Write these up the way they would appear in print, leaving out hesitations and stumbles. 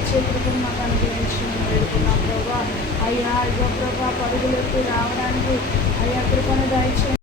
వచ్చే కృపను మాకు అనుగ్రహించి వేడుకున్నాం ప్రభా. అయ్యా ఇగో ప్రభా పరుగులెత్తి రావడానికి అయ్యా కృపను దయచేయండి.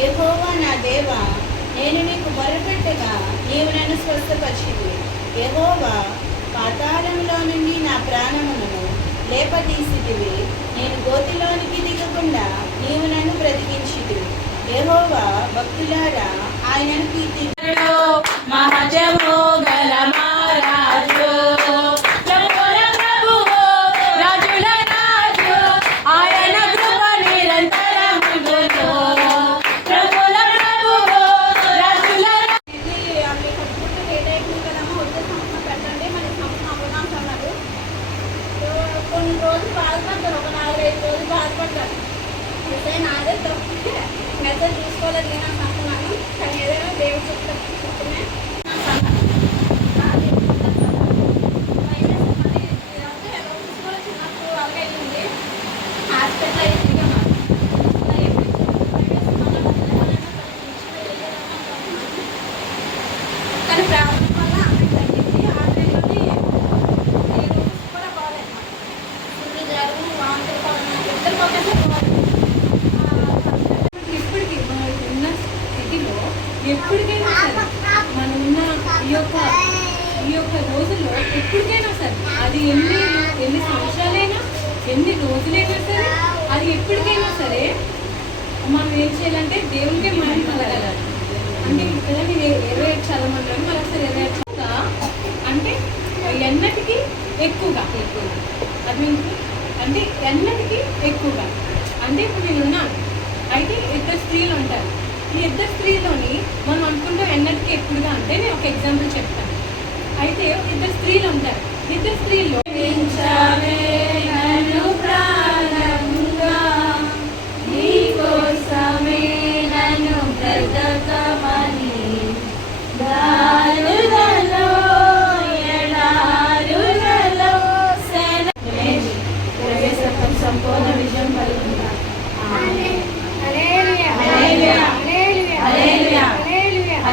యెహోవా నా దేవా, నేను నీకు మొరపెట్టగా నీవు నన్ను స్వస్థపరిచితివి. యెహోవా, పాతాళంలో నుండి నా ప్రాణమును లేపతీసితివి. నేను గోతిలోనికి దిగకుండా నీవు నన్ను బ్రతికించితివి. యెహోవా, భక్తులారా ఆయనను కీర్తించుడి. మహజము గల మహారాజు, కొన్ని రోజులు బాధపడతారు, ఒక 4-5 రోజులు బాధపడతారు. అయితే నాదే తప్పు, మెసేజ్ తీసుకోలేదు నేను అనుకున్నాను. కానీ ఏదైనా దేవుడు చెప్తాను. చిన్నప్పుడు అలాగైంది, హాస్పిటల్ అయింది. కానీ ప్రాబ్లం వల్ల అమ్మాయి తగ్గింది. ఆన్లైన్లోని కూడా బాగాలేదు. ఇప్పటికీ మనం ఉన్న స్థితిలో ఎప్పటికైనా సరే మనం ఉన్న ఈ యొక్క రోజుల్లో ఎప్పటికైనా సరే అది ఎన్ని సంవత్సరాలైనా ఎన్ని రోజులైనా సరే అది ఎప్పటికైనా సరే మనం ఏం చేయాలంటే దేవునికే మనం కలగాలి. అంటే ఇక్కడ నేను 28 చదవమంటాను, మరి ఒకసారి 28 అంటే ఎన్నటికీ ఎక్కువగా అది అంటే ఎన్నటికీ ఎక్కువగా. అంటే ఇప్పుడు నేను ఉన్నాను, అయితే 2 స్త్రీలు ఉంటారు. ఈ 2 స్త్రీలోని మనం అనుకుంటాం ఎన్నటికీ ఎక్కువగా. అంటే నేను ఒక ఎగ్జాంపుల్ చెప్తాను. అయితే 2 స్త్రీలు ఉంటారు. 2 స్త్రీల్లో